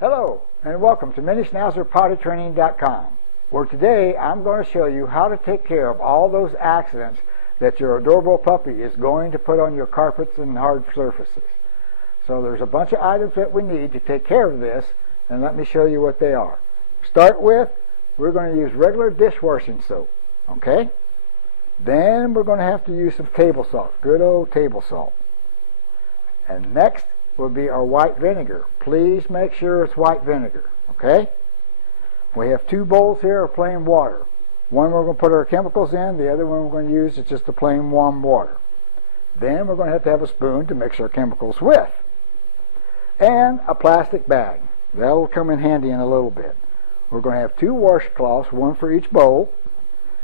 Hello, and welcome to MiniSchnauzerPottyTraining.com, where today I'm going to show you how to take care of all those accidents that your adorable puppy is going to put on your carpets and hard surfaces. So there's a bunch of items that we need to take care of this, and let me show you what they are. Start with, we're going to use regular dishwashing soap, okay? Then we're going to have to use some table salt, good old table salt. And next will be our white vinegar. Please make sure it's white vinegar, okay? We have two bowls here of plain water. One we're going to put our chemicals in, the other one we're going to use is just the plain warm water. Then we're going to have a spoon to mix our chemicals with. And a plastic bag. That'll come in handy in a little bit. We're going to have two washcloths, one for each bowl,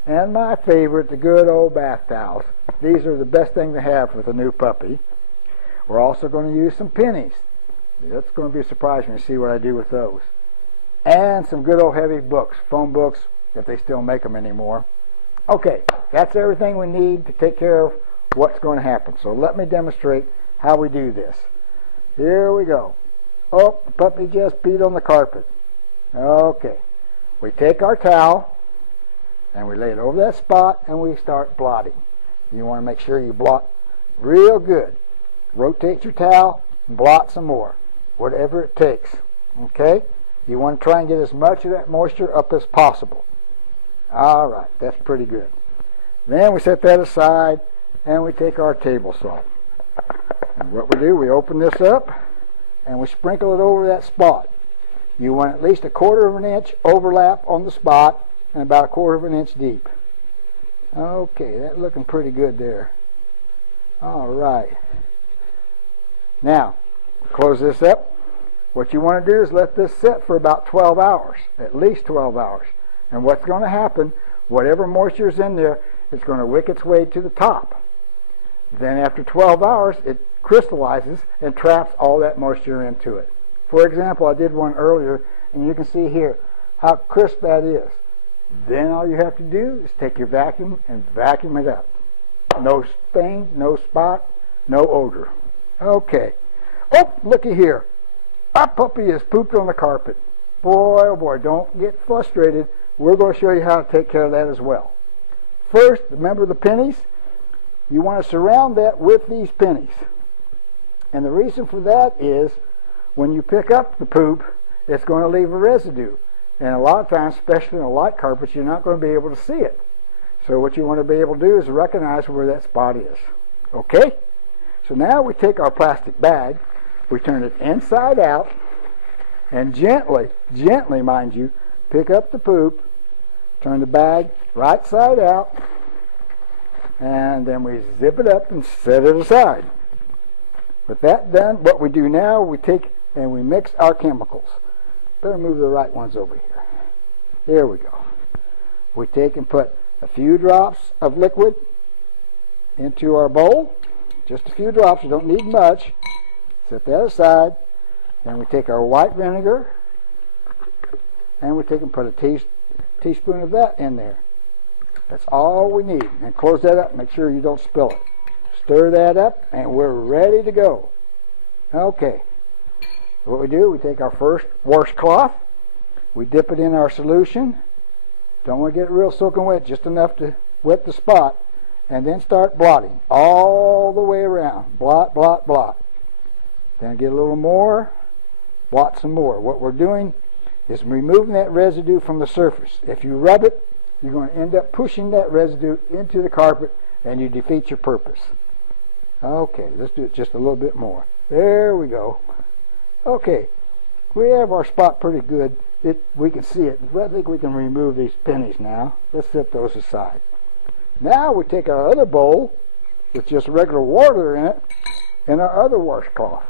and my favorite, the good old bath towels. These are the best thing to have with a new puppy. We're also going to use some pennies. That's going to be a surprise when you see what I do with those. And some good old heavy books, phone books, if they still make them anymore. Okay, that's everything we need to take care of what's going to happen. So let me demonstrate how we do this. Here we go. Oh, the puppy just peed on the carpet. Okay, we take our towel and we lay it over that spot and we start blotting. You want to make sure you blot real good. Rotate your towel and blot some more, whatever it takes, okay? You want to try and get as much of that moisture up as possible. All right, that's pretty good. Then we set that aside and we take our table salt. And what we do, we open this up and we sprinkle it over that spot. You want at least 1/4 of an inch overlap on the spot and about 1/4 of an inch deep. Okay, that's looking pretty good there. All right. Now, close this up. What you want to do is let this sit for about 12 hours, at least 12 hours. And what's going to happen, whatever moisture is in there, it's going to wick its way to the top. Then after 12 hours, it crystallizes and traps all that moisture into it. For example, I did one earlier, and you can see here how crisp that is. Then all you have to do is take your vacuum and vacuum it up. No stain, no spot, no odor. Okay. Oh, looky here. Our puppy has pooped on the carpet. Boy, oh boy, don't get frustrated. We're going to show you how to take care of that as well. First, remember the pennies? You want to surround that with these pennies. And the reason for that is when you pick up the poop, it's going to leave a residue. And a lot of times, especially on light carpets, you're not going to be able to see it. So what you want to be able to do is recognize where that spot is. Okay? So now we take our plastic bag, we turn it inside out, and gently, mind you, pick up the poop, turn the bag right side out, and then we zip it up and set it aside. With that done, what we do now, we take and we mix our chemicals. Better move the right ones over here. There we go. We take and put a few drops of liquid into our bowl. Just a few drops, you don't need much. Set that aside. Then we take our white vinegar and we take and put a teaspoon of that in there. That's all we need. And close that up, make sure you don't spill it. Stir that up and we're ready to go. Okay. What we do, we take our first washcloth, we dip it in our solution. Don't want to get it real soaking wet, just enough to wet the spot. And then start blotting all the way around. Blot, blot, blot. Then get a little more, blot some more. What we're doing is removing that residue from the surface. If you rub it, you're going to end up pushing that residue into the carpet and you defeat your purpose. Okay, let's do it just a little bit more. There we go. Okay, we have our spot pretty good. We can see it. I think we can remove these pennies now. Let's set those aside. Now we take our other bowl with just regular water in it and our other washcloth.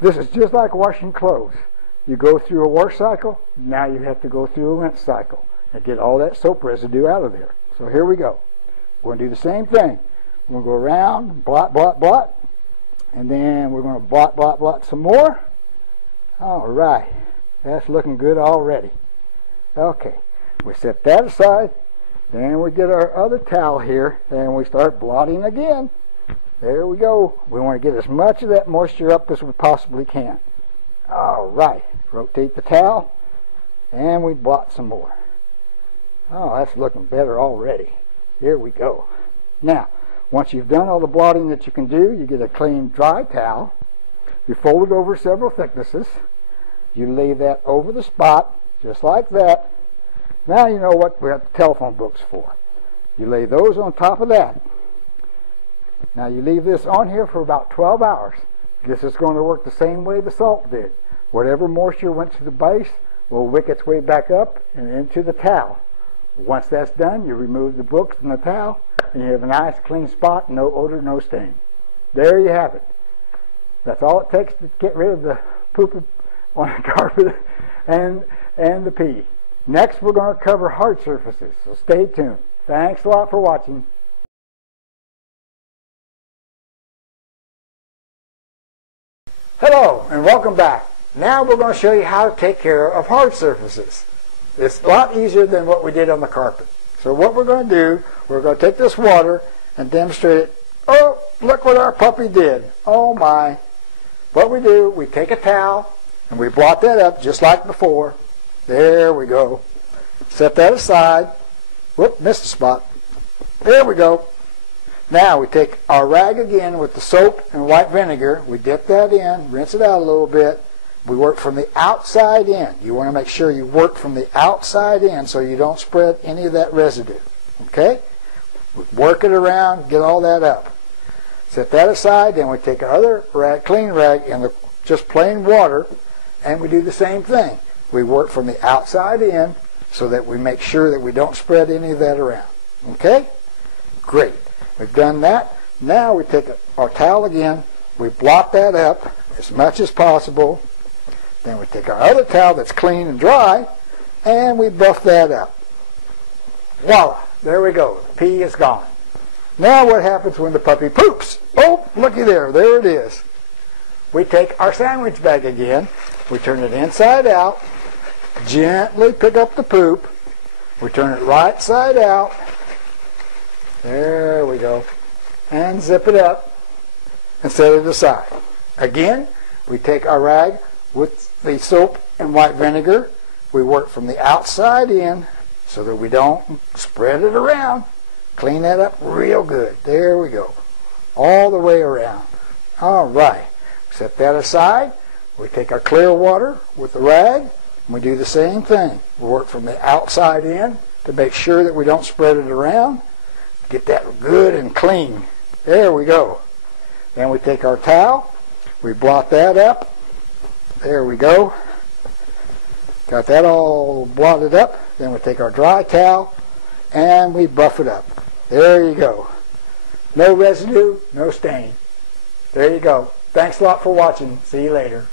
This is just like washing clothes. You go through a wash cycle, now you have to go through a rinse cycle and get all that soap residue out of there. So here we go. We're going to do the same thing. We're going to go around, blot, blot, blot, and then we're going to blot, blot, blot some more. All right. That's looking good already. Okay. We set that aside. Then we get our other towel here and we start blotting again. There we go. We want to get as much of that moisture up as we possibly can. All right. Rotate the towel, and we blot some more. Oh, that's looking better already. Here we go. Now, once you've done all the blotting that you can do, you get a clean dry towel. You fold it over several thicknesses. You lay that over the spot, just like that. Now you know what we have the telephone books for. You lay those on top of that. Now you leave this on here for about 12 hours. This is going to work the same way the salt did. Whatever moisture went to the base will wick its way back up and into the towel. Once that's done, you remove the books from the towel, and you have a nice clean spot, no odor, no stain. There you have it. That's all it takes to get rid of the poop on the carpet and the pee. Next, we're going to cover hard surfaces, so stay tuned. Thanks a lot for watching. Hello, and welcome back. Now we're going to show you how to take care of hard surfaces. It's a lot easier than what we did on the carpet. So what we're going to do, we're going to take this water and demonstrate it. Oh, look what our puppy did. Oh my. What we do, we take a towel and we blot that up just like before. There we go. Set that aside. Whoop, missed a spot. There we go. Now we take our rag again with the soap and white vinegar. We dip that in, rinse it out a little bit. We work from the outside in. You want to make sure you work from the outside in so you don't spread any of that residue. Okay? We work it around, get all that up. Set that aside, then we take our other rag, clean rag, in the just plain water, and we do the same thing. We work from the outside in so that we make sure that we don't spread any of that around. Okay? Great. We've done that. Now we take our towel again, we blot that up as much as possible. Then we take our other towel that's clean and dry, and we buff that up. Voila! There we go. The pee is gone. Now what happens when the puppy poops? Oh, looky there. There it is. We take our sandwich bag again. We turn it inside out. Gently pick up the poop. We turn it right side out. There we go. And zip it up and set it aside. Again, we take our rag with the soap and white vinegar. We work from the outside in so that we don't spread it around. Clean that up real good. There we go. All the way around. All right. Set that aside. We take our clear water with the rag, and we do the same thing. We work from the outside in to make sure that we don't spread it around. Get that good and clean. There we go. Then we take our towel. We blot that up. There we go. Got that all blotted up. Then we take our dry towel and we buff it up. There you go. No residue, no stain. There you go. Thanks a lot for watching. See you later.